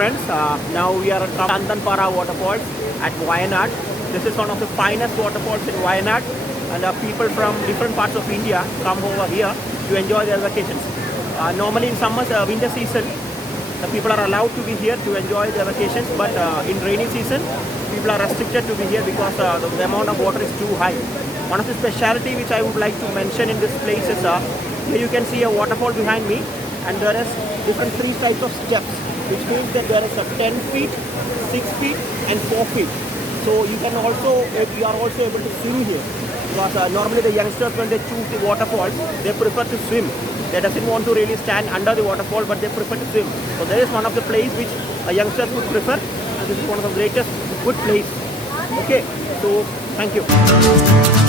friends. Now we are at Kanthanpara Waterfalls at Wayanad. This is one of the finest waterfalls in Wayanad, and people from different parts of India come over here to enjoy their vacations. Normally in summer, winter season, the people are allowed to be here to enjoy their vacations, but in rainy season, people are restricted to be here because the amount of water is too high. One of the speciality which I would like to mention in this place is here you can see a waterfall behind me, and there is different three types of steps, which means that there is a 10 feet, 6 feet and 4 feet. So you are also able to swim here, because normally the youngsters, when they choose the waterfalls, they prefer to swim. They doesn't want to really stand under the waterfall, but they prefer to swim. So there is one of the place which a youngsters would prefer, and this is one of the greatest good place. Okay, so thank you.